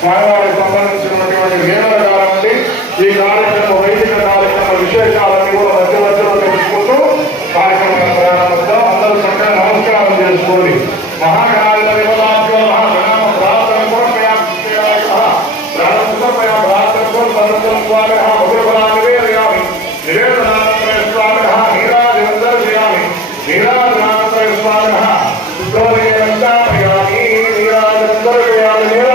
స్వామివారికి సంబంధించినటువంటి వేదన కాలండి ఈ కార్యక్రమ వైదిక కార్యక్రమ విశేషాలన్నీ కూడా మధ్య మధ్యలో తెలుసుకుంటూ కార్యక్రమం ప్రారంభిస్తాం. అందరూ చక్కగా నమస్కారం చేసుకోండి. మహాగణాధిపతి మహాగణామ ప్రార్థన కూడా స్వామి మధురఫలాన్ని నివేదనానంతర స్వామి నీరాజనందర చేయాలి. నీరాజనానంతర స్వామి శుద్ధోదయామి నీరాజనందర చేయాలి. నేను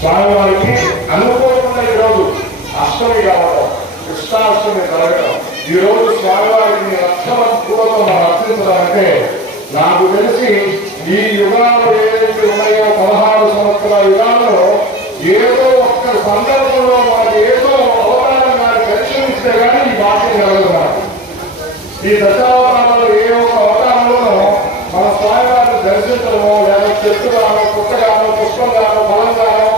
స్వామివారికి అనుకోకుండా ఈరోజు అష్టమి కావడం, కృష్ణాష్టమి కలగడం, ఈరోజు స్వామివారిని లక్షణపూర్వకం మనం అర్చించడాలంటే నాకు తెలిసి ఈ యుగాలు ఏదైతే ఉన్నాయో 16 సంవత్సరాల యుగాల్లో ఏదో ఒక్క సందర్భంలో మనకి ఏదో అవతారం కానీ దర్శనిస్తే కానీ ఈ భాగ్యం కలగదు. ఈ దశావతారంలో ఏ ఒక్క అవతారంలోనూ మన స్వామివారిని దర్శించడమో లేదా చెట్టుగానో పుట్టగానో పుష్పంగానో ఫలంగానో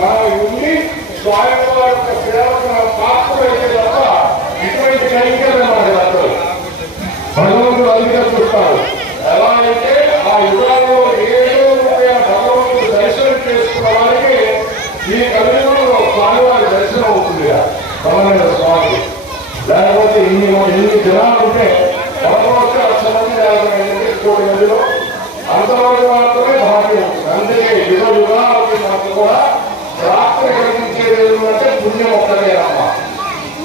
మనం ఉండి స్వామివారి యొక్క సేవకు మనం పాత్రమైతే తప్ప ఇటువంటి కైంకర్యం మనకి రాదు. భగవంతుడు అందుకే చూస్తారు. ఎలా అయితే ఆ యుగాల్లో ఏదో భగవంతుడు దర్శనం చేసుకున్న వారికి ఈ కలియుగంలో స్వామివారి దర్శనం అవుతుంది. రమణ స్వామి లేకపోతే ఎన్ని జనాలు ఉంటే భగవంతుడు 1,00,000 మంది 50 కోటి మందిలో అంతవరకు మాత్రమే భాగ్యం ఉంటుంది. అందుకే యుగాలకి మనకు కూడా ప్రాప్తి కలిగించేది ఏంటంటే పుణ్యం ఒక్కటే అమ్మ.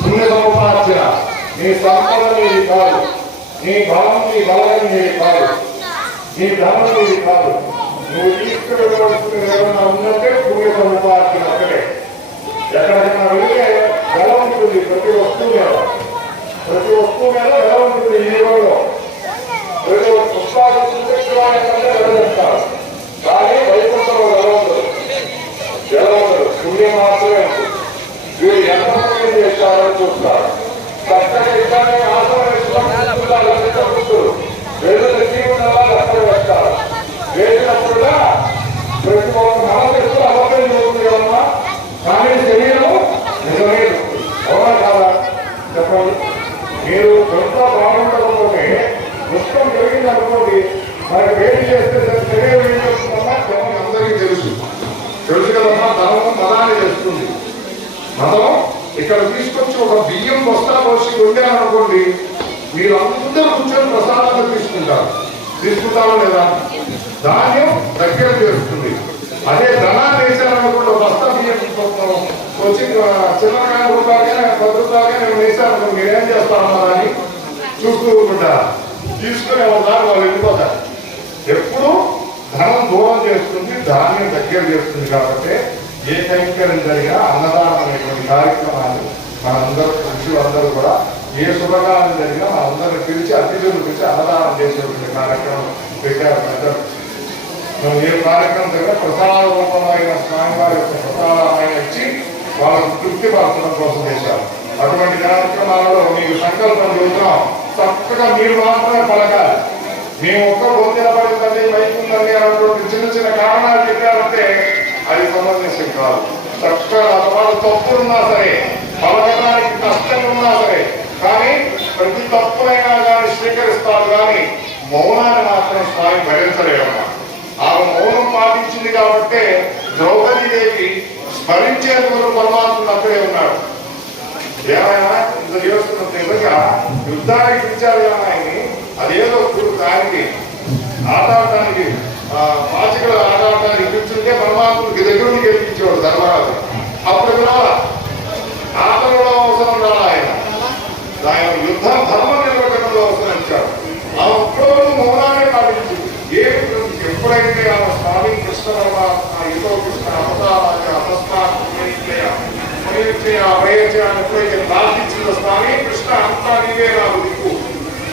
పుణ్య సముపార్జన. నీ సంపద నీది కాదు, నీ బలం నీ బలం నీది కాదు, నీ ధనం నీది కాదు. నువ్వు తీసుకువెళ్ళవలసిన ఏమైనా ఉందంటే పుణ్య సముపార్జన ఒక్కటే. ఎక్కడికైనా వెళ్తే బలం ఉంటుంది. ప్రతి వస్తువు మీద బలం ఉంటుంది. ఈ యుగంలో ఏదో పుష్పాలు చూపించడానికంటే వెళ్ళేస్తారు, కానీ వైకుంఠంలో జలవంతుడు పుణ్యం మాత్రమే ఉంటుంది. వీరు ఎంత పుణ్యం చేస్తారని చూస్తారు. చక్కగా ఇట్లానే ఆసనం వేదులు జీవనాలా అక్కడ వేస్తారు. వేసినప్పుడుగా ప్రతి ఒక్క మనసు అబద్ధం చూస్తుంది కదమ్మా, కానీ శరీరం నిజమే అవునా కాదా చెప్పండి. మీరు కొంత బాగుండకపోతే పుష్పం జరిగింది అనుకోండి, మరి వేడి చేస్తే శరీరం ఏం చేస్తుందమ్మా అందరికీ తెలుసు కదమ్మా. ధనం మదాన్ని చేస్తుంది. మదం ఇక్కడ తీసుకొచ్చి ఒక బియ్యం బస్తా పోసి వండారనుకోండి, మీరు అందరూ కూర్చొని ప్రసాదాలు తీసుకుంటారో లేదా? ధాన్యం దగ్గర చేస్తుంది. అదే ధనాన్ని వేసారనుకోండి, బస్తా బియ్యం వచ్చి చిన్నకాయ రూపాయలైనా 10 రూపాయలైనా నేను వేసాను, మీరేం చేస్తారమ్మా అని చూస్తూ ఉంటారా? తీసుకుని ఒకసారి వాళ్ళు వెళ్ళిపోతారు. ఎప్పుడు ధనం దూరం చేస్తుంది, ధాన్యం దగ్గర చేస్తుంది. కాబట్టి ఏ కైంకర్యం జరిగినా అన్నదానం అనేటువంటి కార్యక్రమాన్ని మనందరూ అందరూ కూడా ఏ శుభకాలం జరిగినా మనందరిని పిలిచి అతిథులు పిలిచి అన్నదానం చేసేటువంటి కార్యక్రమం పెట్టారు పెద్దలు. మనం ఏ కార్యక్రమం దగ్గర ప్రసాద రూపంలో అయిన స్వామివారి యొక్క ప్రసాదాన్ని ఇచ్చి వాళ్ళకు తృప్తి పరచడం కోసం చేశారు. అటువంటి కార్యక్రమాలలో మీకు సంకల్పం చెబుతున్నాం, చక్కగా మీరు మాత్రమే పలకాలి. మీ ఒక్క గొంతుల పడిందండి వైపుందండి అన్నటువంటి చిన్న చిన్న కారణాలు చెప్పారంటే అది సంబంధించి కాదు. చక్కగా వాళ్ళు తప్పులున్నా సరే, పలకడానికి కష్టం ఉన్నా సరే, కానీ ప్రతి తప్పులైనా కానీ స్వీకరిస్తారు. కానీ మౌనాన్ని మాత్రం స్వామి భరించలేమన్నా. ఆమె మౌనం పాటించింది కాబట్టి ద్రౌపదీదేవి స్మరించేందుకు పరమాత్ముడు అక్కడే ఉన్నాడు. ఏమైనా ఇంత చేస్తున్న నిజంగా యుద్ధానికి పిలిచారు ఆయన్ని, అదేదో దానికి ఆటాడటానికి పాచికలు ఆటాడటానికి పిలుచుంటే పరమాత్ముడికి దగ్గర గెలిపించేవాడు ధర్మరాజు. అప్పుడు వినాలా ఆటలో అవసరం రాలా ఆయన యుద్ధం ధర్మం నిలబెట్టడంలో అవసరం ఇచ్చాడు. ఆ ఒక్కరోజు మౌనాన్ని పాటించింది. ఎప్పుడైతే ఆ స్వామి కృష్ణ పరమాత్మ ఏదో కృష్ణ అవతారాన్ని ఎప్పుడైతే ప్రార్థించిందో స్వామి కృష్ణ అంతా నీవే నాకు దిక్కు,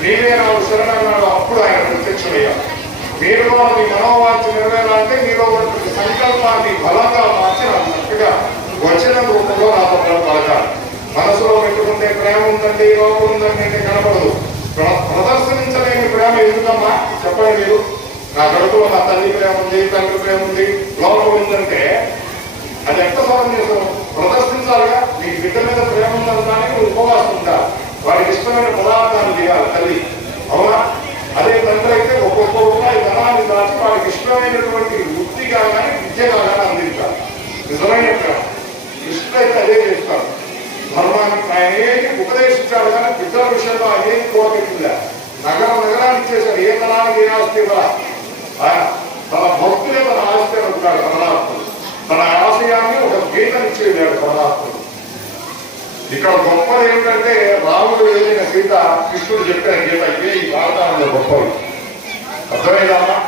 నీవే నాకు శరణన్నాడు. అప్పుడు ఆయన ప్రత్యక్షమయ్యాడు. మీరు మీ మనోవాంఛ నెరవేరాలంటే మీలో ఉన్నటువంటి సంకల్పాన్ని బలంగా మార్చి నాకు చక్కగా వచ్చిన రూపంలో నాతో పలకాలి. మనసులో పెట్టుకుంటే ప్రేమ ఉందండి, లోపం ఉందండి అంటే కనపడదు. ప్రదర్శించలేని ప్రేమ ఎందుకమ్మా చెప్పండి మీరు. నా కడుపులో నా తల్లి ప్రేమ ఉంది, తండ్రి ప్రేమ ఉంది, లోపం ఉందంటే అది ఎంత సమంజసం? ప్రదర్శించాలిగా. నీకు బిడ్డ మీద ప్రేమ ఉందనడానికి ఉపవాసం ఉండాలి, వాడికి ఇష్టమైన పదార్థాలు చేయాలి తల్లి, అవునా? అదే తండ్రి అయితే ఒక్కొక్క రూపాయి ధనాన్ని దాచి వాడికి ఇష్టమైనటువంటి వృత్తిగా కానీ విద్యగా కానీ అందించాలి. నిజమైన ప్రేమ కృష్ణ అయితే అదే చేస్తాడు. ధర్మాన్ని ఆయన ఏది ఉపదేశించాడు కానీ బిడ్డల విషయంలో ఆయన ఏది కోరకెట్టిందా. నగరాన్ని చేశాడు. ఏ తనానికి ఏ ఆస్తి ఆయన తన భక్తులే తన ఆస్తి అనుకున్నాడు పరమాత్ముడు. తన ఆశయాన్ని ఒక గీతనిచ్చి వెళ్ళాడు పరమాత్ముడు. ఇక్కడ గొప్పది ఏమిటంటే రాముడు వెళ్ళిన సీత కృష్ణుడు చెప్పిన గీత ఇదే ఈ వార్తాంలో గొప్పది. అర్థమైందమ్మా?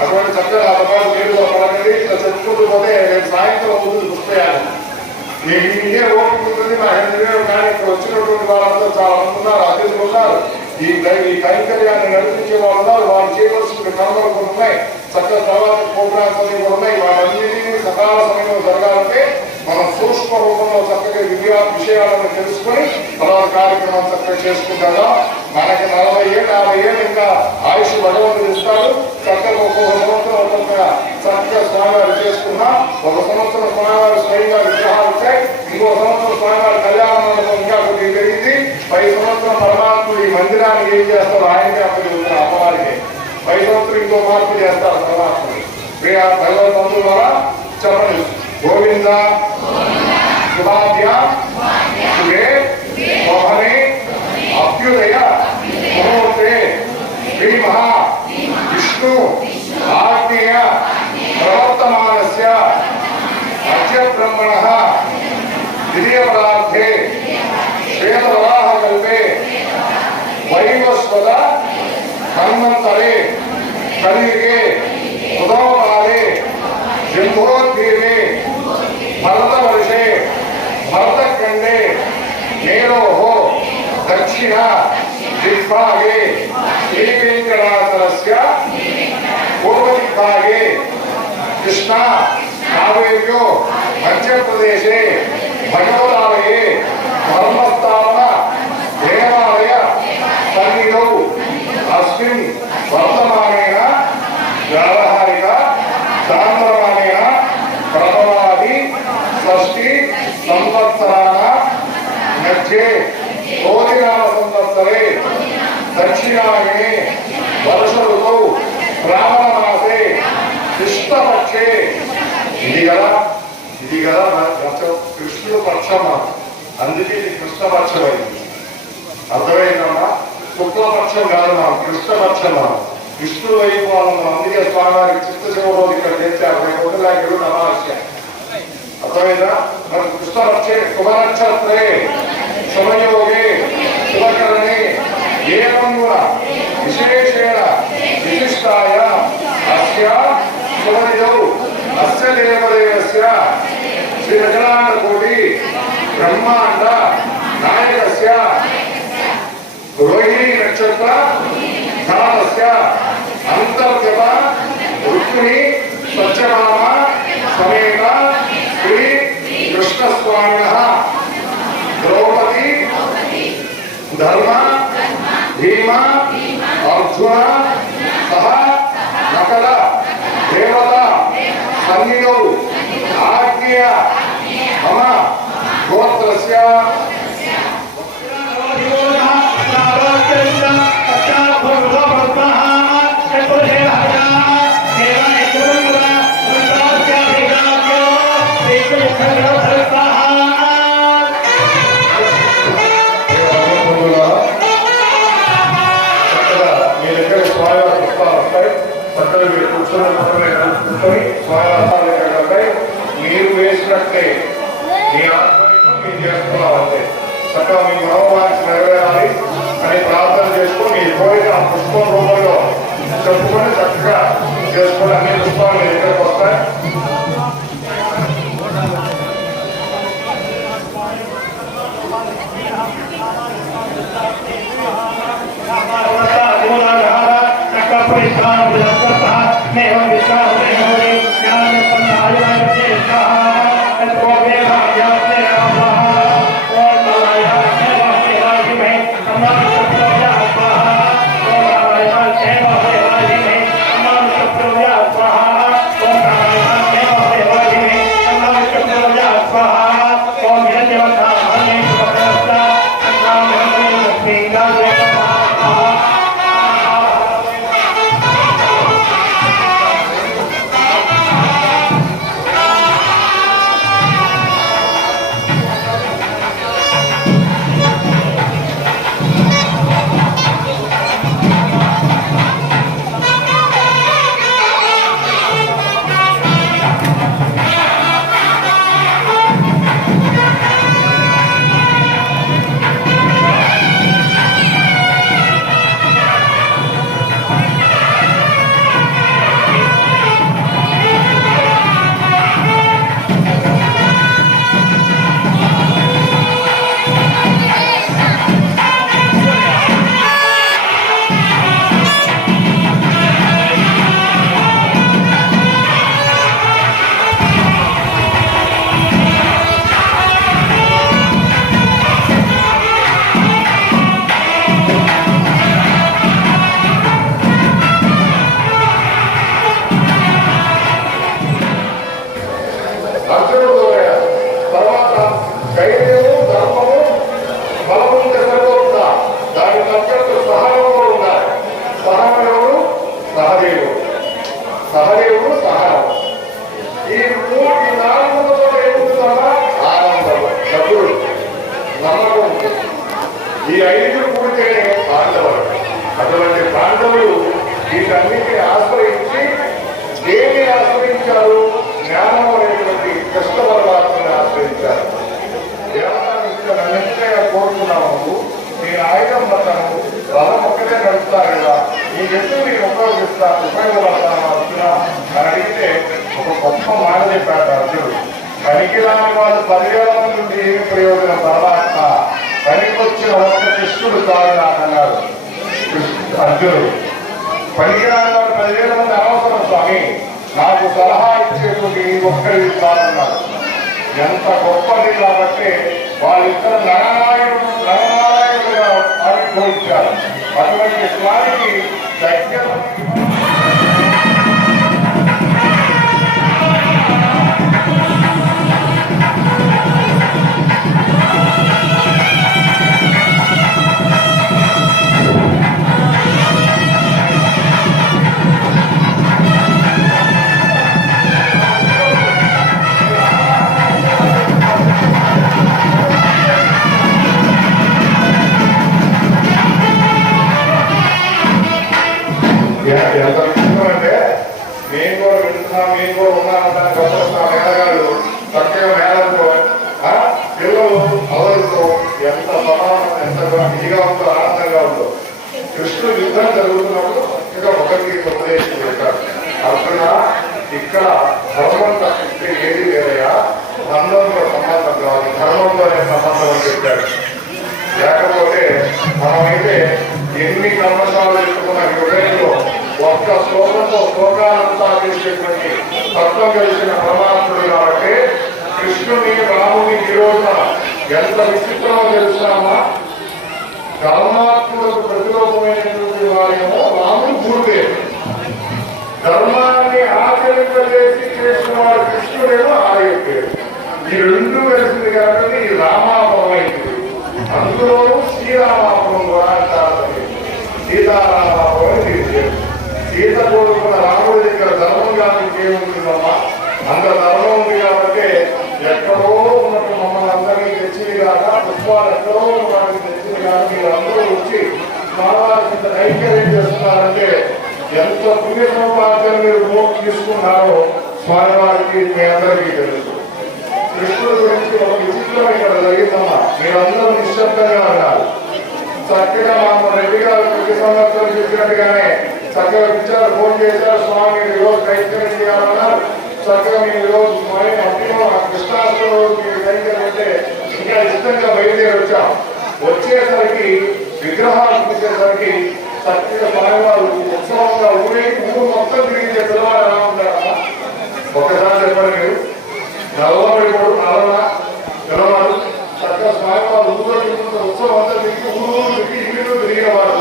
అటువంటి చక్కగా అలవాటు మీరు పడకండి. ఇట్లా చెప్పుకుంటూ పోతే రేపు సాయంత్రం ముందు గుర్తుపోయాను. మీకు ఇదే ఓపిక ఉంటుంది. నా హెండ్రేడు కానీ ఇక్కడ వచ్చినటువంటి వాళ్ళందరూ చాలా మంది ఉన్నారు, అతిథులు ఉన్నారు. ఈ కైంకర్యాన్ని నడిపించే వాళ్ళు ఉన్నారు. వాళ్ళు చేయవలసిన కర్మలు కొన్ని ఉన్నాయి, చక్కగా తర్వాత ప్రోగ్రామ్స్ అన్ని కూడా ఉన్నాయి. వాటన్నిటినీ సకాల సమయంలో జరగాలంటే మనం సూక్ష్మ రూపంలో చక్కగా విషయాలను తెలుసుకొని తర్వాత కార్యక్రమం చక్కగా చేసుకుంటాగా. మనకి 40 ఏళ్ళు 50 ఏళ్ళు ఇంకా ఆయుష్ భగవంతుడు ఇస్తాడు. చక్కగా ఒక్కొక్క సంవత్సరం ఒక్కొక్క చక్కగా స్వామివారు చేసుకున్నా. ఒక సంవత్సరం స్వామివారు స్వయంగా విగ్రహాలు వచ్చాయి, ఇంకో సంవత్సరం స్వామివారి కళ్యాణ మండపం ఇంకా కొద్దిగా పెరిగింది. 10 సంవత్సరం పరమాత్ముడు ఈ మందిరానికి ఏం చేస్తారు ఆయనకే అప్పచెబుతున్నారు అమ్మవారికి. 10 సంవత్సరం ఇంకో మార్పు చేస్తారు పరమాత్ముడు. భగవద్ బంధువుల ద్వారా చెప్పండి. గోవింద శుభాభ్య శుభే మోహనే అభ్యుదయ ముహూర్తే శ్రీ మహా విష్ణు ఆజ్ఞేయ ప్రవర్తమానస్య అద్య బ్రహ్మణః ద్వితీయపరార్థే శ్వేతవరాహకల్పే వైవస్వత మన్వంతరే కలియుగే ఉదమకాలే జంబోద్భీమే భరతవర్షే భరతఖండే మేరోః దక్షిణ దిగ్భాగే శ్రీవేంకటాచలస్య పూర్వదిగ్భాగే కృష్ణా కావేర్యో మధ్యప్రదేశే భగవదాలయే ధర్మస్థాపన దేవాలయ సన్నిధౌ అస్మిన్ వర్తమానేన వ్యావహారిక చాంద్రమానేన ప్రథమాది షష్ఠి సంవత్సరాణ మధ్యే క్రోధినామ సంవత్సరే దక్షిణాయనే వర్ష ఋతౌ శ్రావణ మాసే కృష్ణపక్షే. ఇది కదా కృష్ణుడు పక్షం, అందుకే ఇది కృష్ణపక్షం అయింది. అర్థమైందమ్మా? శుక్లపక్షం కాదు, మనం కృష్ణపక్షం. విష్ణుడు వైపు వాళ్ళం. అందుకే స్వామివారికి చిత్తశివ రోజు ఇక్కడ తెచ్చారు. పొద్దులాగడు అమావాస్య. అర్థమైందా? మరి కృష్ణపక్షే శుభనక్షత్రే శుభయోగే శుభకరణే ఏమంగుణ విశేషేణ విశిష్టాయ అస్య శుభనిధౌ అస్య దేవదేవస్య శ్రీ అఖిలాండ కోటి బ్రహ్మాండ నాయకస్య రోహిణీ నక్షత్ర ఘాతస్య అంతర్గత రుక్మిణి సత్యభామ సమేత శ్రీ కృష్ణస్వామినః ద్రౌపది ధర్మ భీమ అర్జున సహ నకల దేవత సన్నిధౌ ఆజ్ఞయ మమ గోత్రస్య మీరు వేసినట్టే మీ ఆత్మీయంగా మీరు చేస్తున్నాం అంతే చక్కగా మీ మనోవాంఛ నెరవేరాలి అని ప్రార్థన చేసుకొని మీ కోరిక ఆ పుష్పం రూపంలో చెప్పుకొని చక్కగా చేసుకొని అన్ని పుష్పాలు మీ దగ్గరకు వస్తాయి. ఈ ఐదుగురు కూడితేనే పాండవులు. అటువంటి పాండవులు వీటన్నిటిని ఆశ్రయించి దేన్ని ఆశ్రయించారు? జ్ఞానం అనేటువంటి కృష్ణ పరమాత్మని ఆశ్రయించారు. నన్నింటిగా కోరుతున్నాము, నేను ఆయుధం పడతాను, రథం ఒక్కటే నడుపుతారు కదా, ఈ వ్యక్తులు నేను ఉపయోగపడతాను అర్జున అని అడిగితే ఒక గొప్ప మాట చెప్పాడు అర్జునుడు. పనికిరాని వాళ్ళు 10,000 మంది నుండి ఏమి ప్రయోజనం? పరమాత్మ పనికొచ్చిన ఒక్క కృష్ణుడు కాదు నాకు అన్నాడు అర్జునుడు. పనికిరాని వాళ్ళు 10,000 మంది అనవసరం స్వామి, నాకు సలహా ఇచ్చేటువంటి ఒక్కరి కాదన్నాడు. ఎంత గొప్పది కాబట్టి వాళ్ళిద్దరు నరనారాయణుడుగా ఆవిర్భవించారు. అటువంటి స్వామికి దగ్గర ఎంత విషయమంటే నేను కూడా వింటున్నాను, నేను కూడా ఉన్నానంటాను. గొప్ప మేళగాళ్ళు చక్కగా మేళంతో పిల్లలు అవరుతో ఎంత సమానం, ఎంత ఇదిగా ఉందో, ఆనందంగా ఉందో. కృష్ణుడు యుద్ధం జరుగుతున్నప్పుడు చక్కగా ఒకరికి ఉపదేశం చేశారు. అర్జున, ఇక్కడ ధర్మం తప్పిస్తే ఏది లేదయా, బంధంతో సంబంధం కాదు, ధర్మంతోనే సంబంధం అని చెప్పాడు. లేకపోతే మనమైతే ఎన్ని కర్మశాలు ఎత్తుకున్న హృదయంలో ఒక్క శ్లోకంతో శ్లోకాలంతా చేసేటువంటి తత్వం కలిసిన పరమాత్ముడు కాబట్టి కృష్ణుని రాముని ఈరోజున ఎంత విచిత్రమో తెలుస్తామా? పరమాత్ములకు ప్రతిరూపమైనటువంటి వారేమో రాముడు గురుదేవుడు, ధర్మాన్ని ఆచరింపజేసి చేసిన వాడు కృష్ణుడేమో ఆలయపేరు. ఈ రెండు కలిసింది కాబట్టి ఈ రామాపురం అయింది. అందులోనూ శ్రీరామాపురం కూడా అంటారు. సీతారామాపురం తీర్చారు. సీత కోరుకున్న రాముడి దగ్గర ధర్మం కానీ ఇంకేముంటుందమ్మా? అంత ధర్మం ఉంది కాబట్టి ఎక్కడో ఉన్నట్టు మమ్మల్ని అందరినీ తెచ్చింది కాక, పుష్పాలు ఎక్కడో ఉన్నవాడిని తెచ్చింది కాక మీరు అందరూ వచ్చి స్వామివారికి ఇంత నైవేద్యం చేస్తున్నారంటే ఎంత పుణ్య సౌభాగ్యం మీరు మోక్ష తీసుకున్నారో స్వామివారికి మీ అందరికీ తెలుసు. కృష్ణుడి గురించి ఒక విచిత్రం ఇక్కడ జరిగిందమ్మా. మీరందరూ నిశ్శబ్దంగా ఉన్నారు. చక్కగా మా రెడ్డి గారు ప్రతి సంవత్సరం చెప్పినట్టుగానే చక్కగా పిచ్చారు, ఫోన్ చేశారు. స్వామి ఈరోజు కైంకర్యం చేయాలన్నారు. చక్కగా మీరు ఈరోజు కృష్ణాష్టమి రోజు మీరు కైంకర్యం అంటే ఇంకా ఇష్టంగా బయలుదేరి వచ్చాం. వచ్చేసరికి విగ్రహాలు చూసేసరికి చక్కగా స్వామివారు ఉత్సవంగా ఊరు మొత్తం తిరిగి పిల్లవాడు ఎలా ఉంటారమ్మా? ఒక్కసారి చెప్పండి మీరు. నల్లబడిపోడు నల్లన పిల్లవాడు చక్కగా స్వామివారు ఊరు ఉత్సవం అంతా తిరిగి ఊరు తిరిగి ఇల్లు తిరిగేవాడు.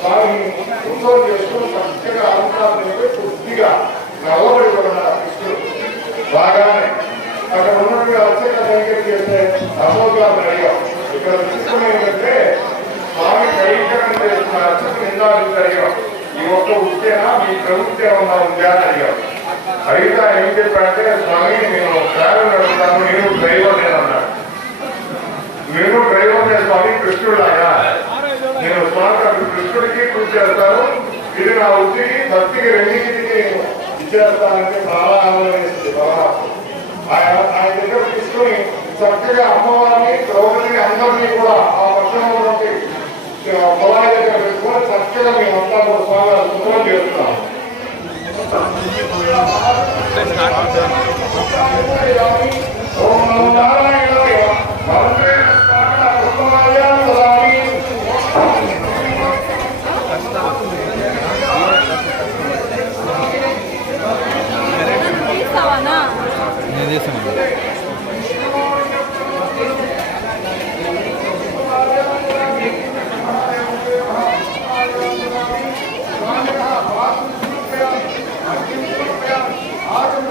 స్వామి ఉత్సవం చేసుకుని చక్కగా అనుకున్నాను కొద్దిగా నల్లబడిపోతున్నారు కృష్ణుడు. బాగానే అక్కడ ఉన్నట్టుగా అర్చక కైంకర్యం చేస్తే అశోక్ గారు అడిగాం. ఇక్కడ విచిత్రం ఏంటంటే స్వామి కైంకర్యం చేస్తున్న అర్చకులు ఇందాక అడిగాం, ఈ ఒక్క వృత్తేనా మీ ప్రవృత్తి ఏమన్నా ఉందా అని అడిగాం. అడిగితే ఆయన ఏం చెప్పాడంటే, స్వామి నేను ట్రావెల్ నడుపుతాను, నేను డ్రైవర్ నేనన్నాడు. నేను డ్రైవర్ నేను స్వామి కృష్ణుడులాగా నేను స్వామి కృష్ణుడికి కృషి చేస్తాను. ఇది నా వృత్తికి భక్తికి రెండింటికి నేను ఇచ్చేస్తానంటే చాలా ఆనందం వేస్తుంది. ఆయన దగ్గర తీసుకుని చక్కగా అమ్మవారిని ద్రౌపదిని అందరినీ కూడా ఆ పట్టణంలో పొలాల దగ్గర పెట్టుకొని చక్కగా మేమంతా కూడా స్వామి శుభ్రం చేస్తున్నాం. ఓం నారాయణ నేను చేస్తాను. ఆగమ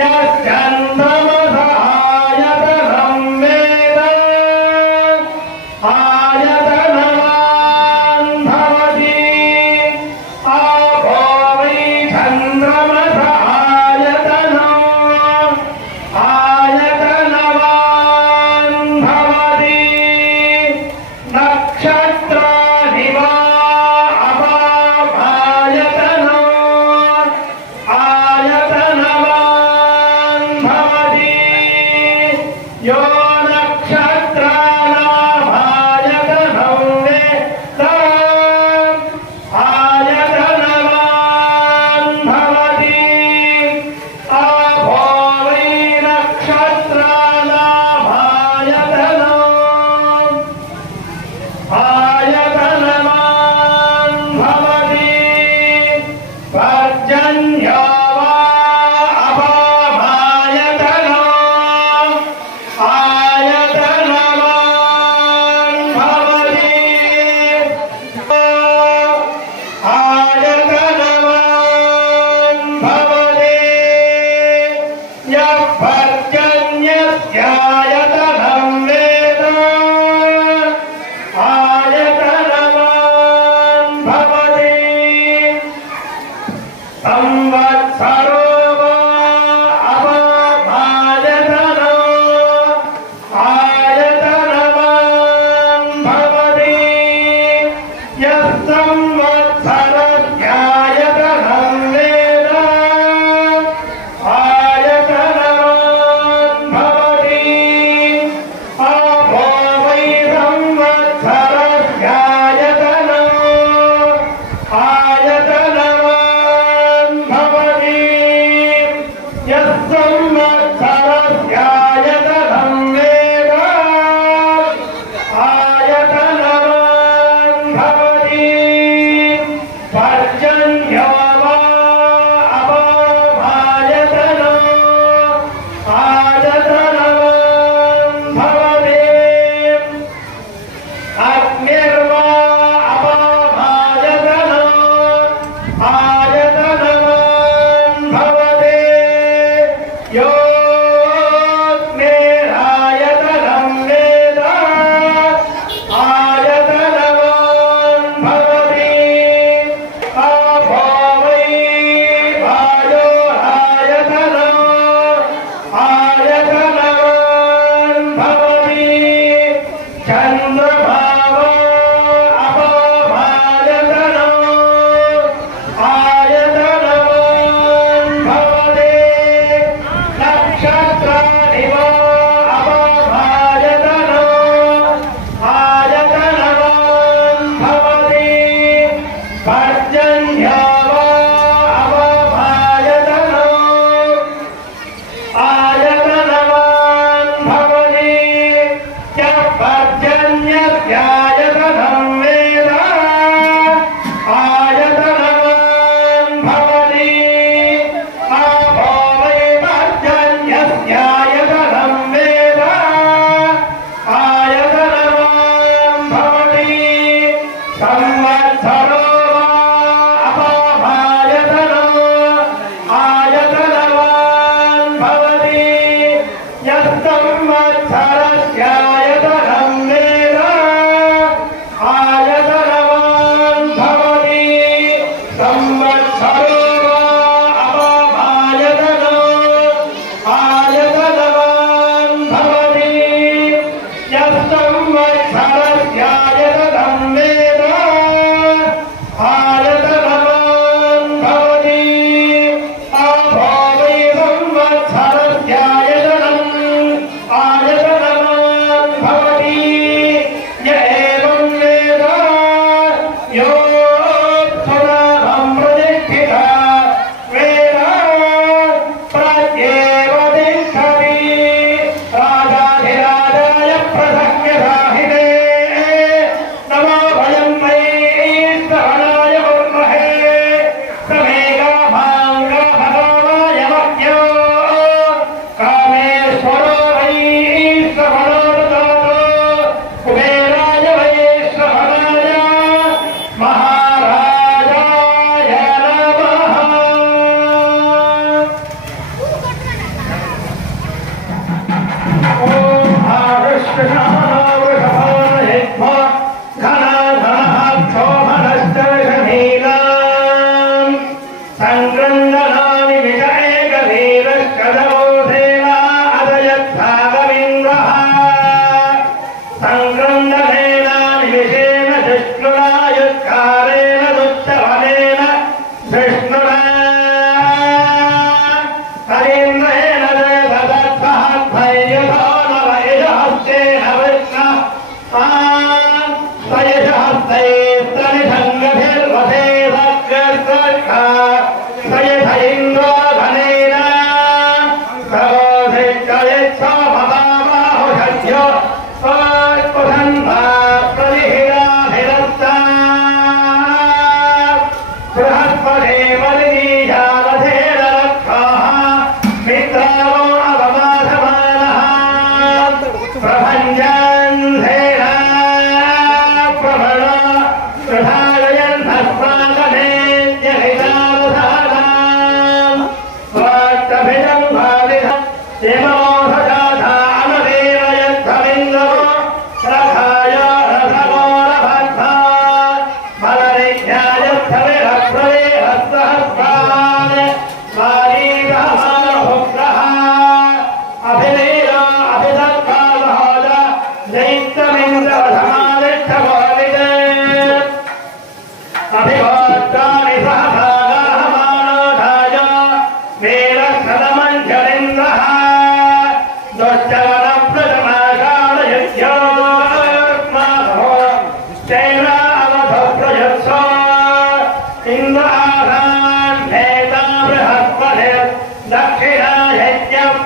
यश्चन्द्रमसायतनं वेद आयतनवान् भवति आपो वै चन्द्रमसायतनम् आयतनवान् भवति नक्षत्राणि वा अपाभायतनम् आयतनवान् भवति यो नक्षत्राणाभायतनं वेद आयतनवान् भवति आपो वै नक्षत्राणाभायतनम् आयतनवान् भवति पर्जन्यो वा अपाभायतनम् आयतनवान् भवति आयतनवान् भवति यः पर्जन्यस्यायतनं वेद आयतनवान् भवति संवत्सरो वा अपाभायतनम् आयतनवान् भवति यः संवत्सरस्यायतनं वेद आयतनवान् भवति आपो वै संवत्सरस्यायतनम् आयतनवान् भवति यः संवत्सरस्यायतनं वेद आयतनवान् भवति पर्जन्यो वा अपाभायतनम् आयतनवान् भवति अग्निर्वा अपाभायतनम् आयतनवान् भवति यो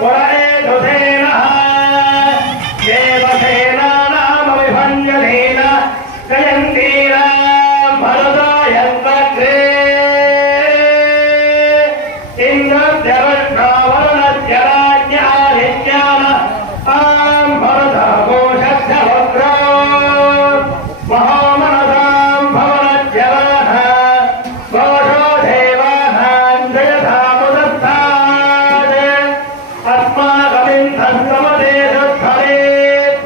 पुरेदुसेनः देवसेनानामभिभञ्जनेन जयन्तीनां भरतायन्वग्रे इन्द्रद्यवृष्णावरुणस्य राज्ञादित्याम आं भरतघोषस्य वक्रो महामनसां भवनद्यवनः घोषो देवानां जयधामुदस्तात् अस्माकमिन्धस्तमदेशस्थले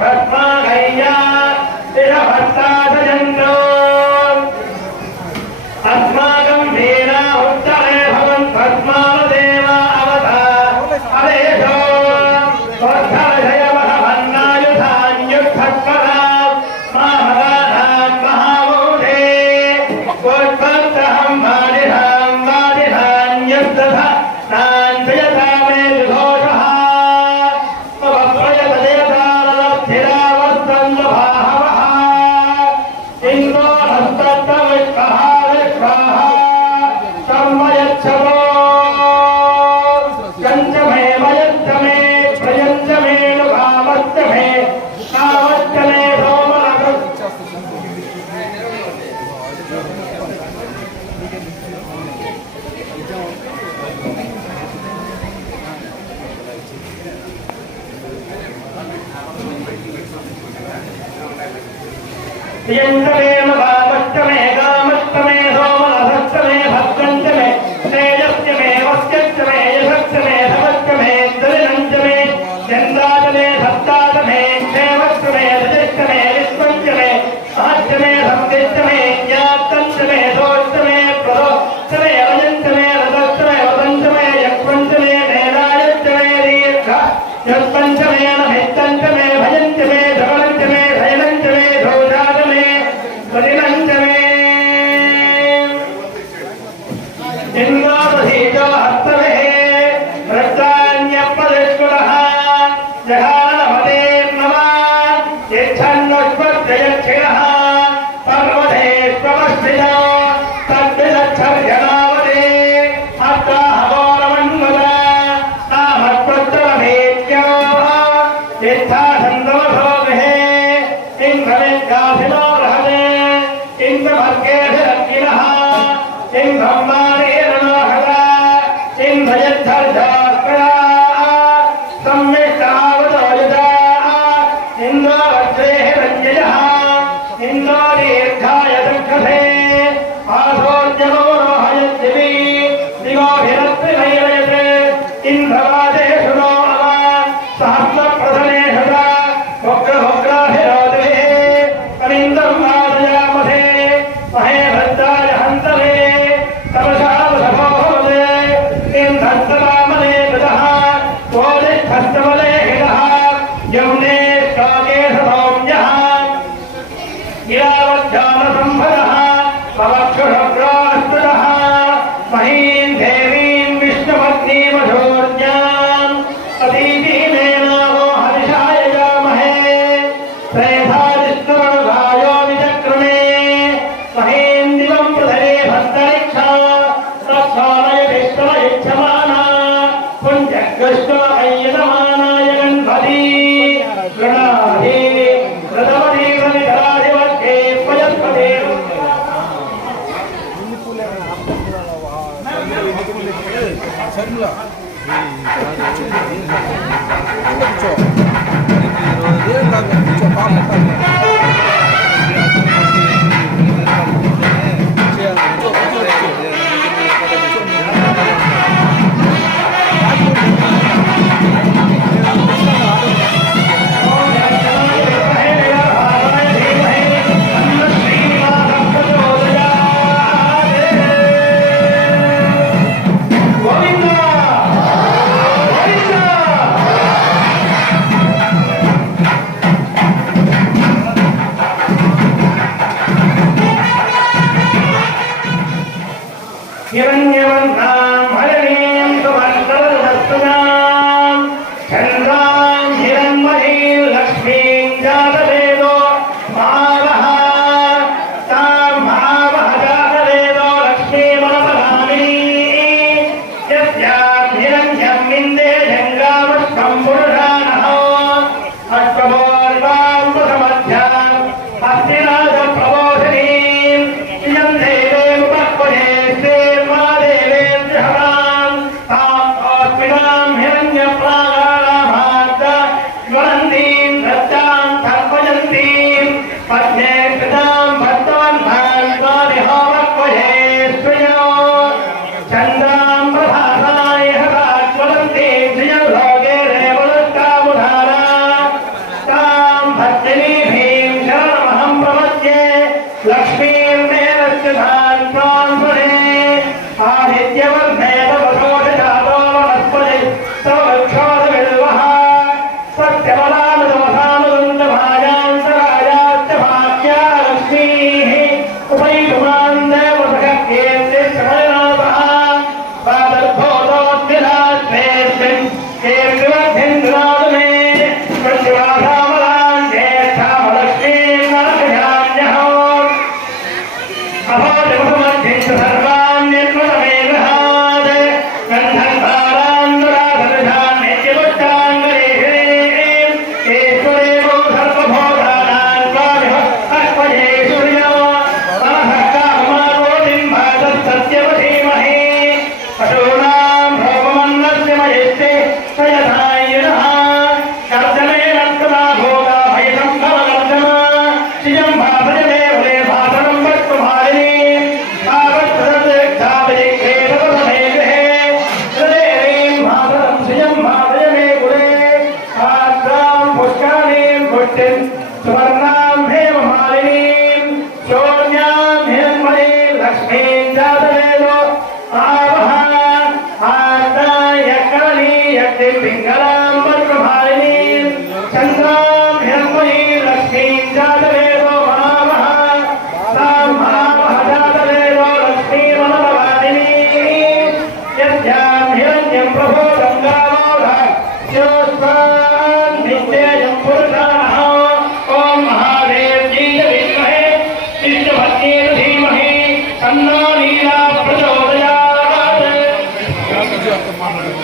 भस्माकैया इरभट्टासजन्तो अस्माकं वीरा उत्तरे भवन् भस्मादेवा अवता अलेशो वर्धजयवहन्नायुधान्युद्धस्पदा मामगानां महामूढे कोट्पत्रहं वादिधान्युद्धः नाञ्जयता मे विघोषः पवप्रयतजयतारलब्धिरावस्तन्दभाहवः इन्द्रो हस्तत्तविष्पः विश्वाः संवयच्छवो कञ्चमे वयच्छमे प्रयच्छमे नुभावश्चमे कावश्चमे सोमनः यञ्चमे नुभावश्चमे कामश्चमे सोमनः भद्रञ्चमे तेजश्चमे वस्यश्चमे यशश्चमे धवश्चमे दलिनञ्चमे चन्द्राचमे सप्ताचमे क्षेमश्चमे रजश्चमे विश्वञ्चमे महश्चमे सप्तिश्चमे ज्ञातञ्चमे सोश्चमे प्रदोश्चमे रजञ्चमे रजश्चमे वदञ्चमे यक्वञ्चमे नेरायश्चमे दीर्घ यत्पञ्चमे नभित्तञ्चमे भयञ्चमे धवलञ्चमे शयनञ्चमे धौषाचमे दलिनञ्चमे इंद्रावधीतो हस्तवे रक्तान्यपदेश्वरः जहानपदे नमः यच्छन्नोष्पत्ययक्षिणः पर्वतेष्वमस्थितो तद्विलच्छर्यनावदे अत्राहवोरमन्वद नामत्वत्तरभेत्यो यच्छासन्दवसो गृहे इन्द्रवेद्गाभिनो रहते इन्द्रभर्गेऽभिरग्निनः इंद्रम्बारेरणोहदा इंद्रयद्धर्धास्करा सम्मिष्टावतोयदा इंद्रावज्रेः रञ्जयः इंद्रादीर्घाय दक्षसे आसोद्यमोरोहयद्दिवि दिवोभिरत्रिनैरयते इन्द्रवादेषु नो अवान् सहस्रप्रधनेषु च उग्रभुग्राभिरोधिभिः अनिन्द्रं वादयामसे महे भद्राय हन्तवे तमसावसभोभवते इन्द्रस्तवामने विदः कोदिष्ठस्तमले हिरः यमुने श्लोके सौम्यः गिरावज्जानसम्भरः पवक्षुषग्रास्तुतः महीं देवीं विष्णुपत्नीमधूर्याम् अतीतीमेनावो हरिषाय यामहे श्रेधादिष्णुर्भायो विचक्रमे महेन्दिवं प्रधरे भद्ररिक्षा तत्स्वामयतिष्ठमयच्छमाना पुञ्जकृष्णमय्यतमानाय गन्धरी गृणाधि रथवती सनिधराधिवत्ये पयस्पते कमलानी यज्ञ पिंगलां वर्गभारिणी चंद्रां हिरण्मयी लक्ष्मीं जातवेदो महामः तां महामः जातवेदो लक्ष्मी मनोवादिनी यस्यां हिरण्यं प्रभो गंगामोधा योस्वान् नित्यं पुरुषाः ओम महादेव जी विद्महे विष्णुपत्नी धीमहि तन्नो नीला प्रचोदयात्। Thank you.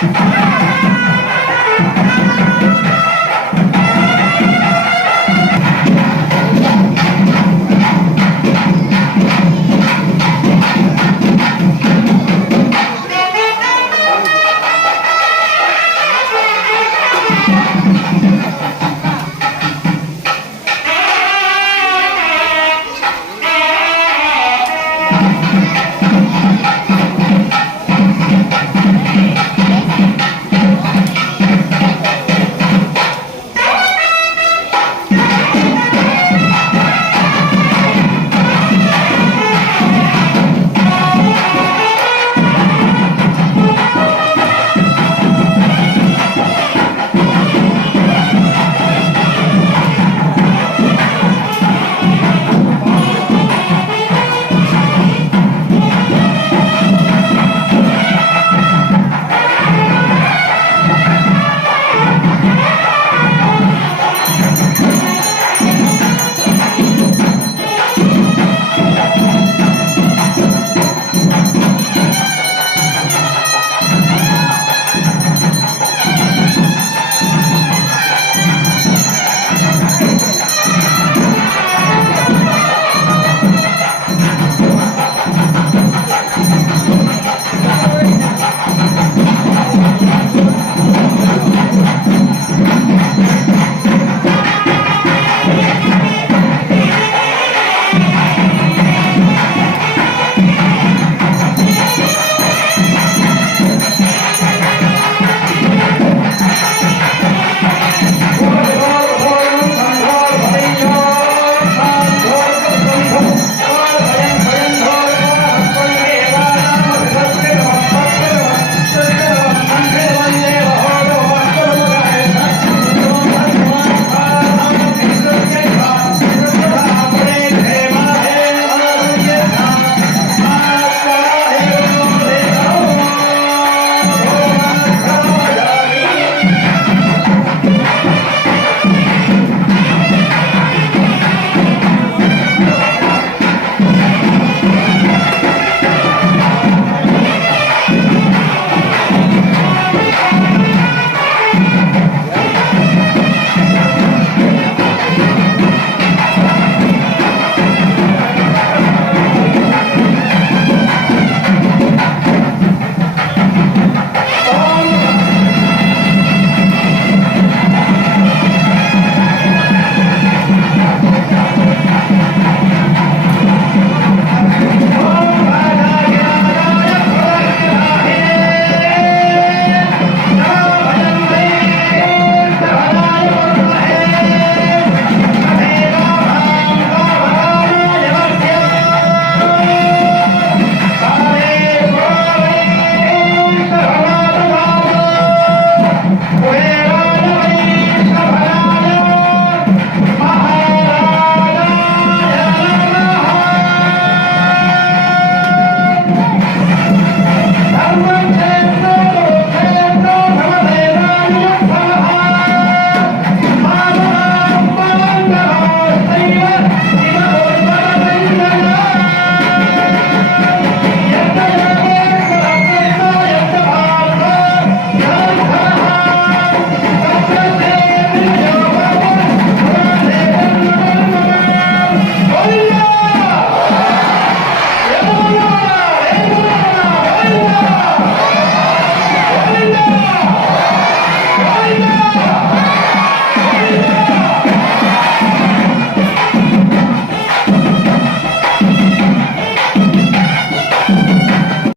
ఆ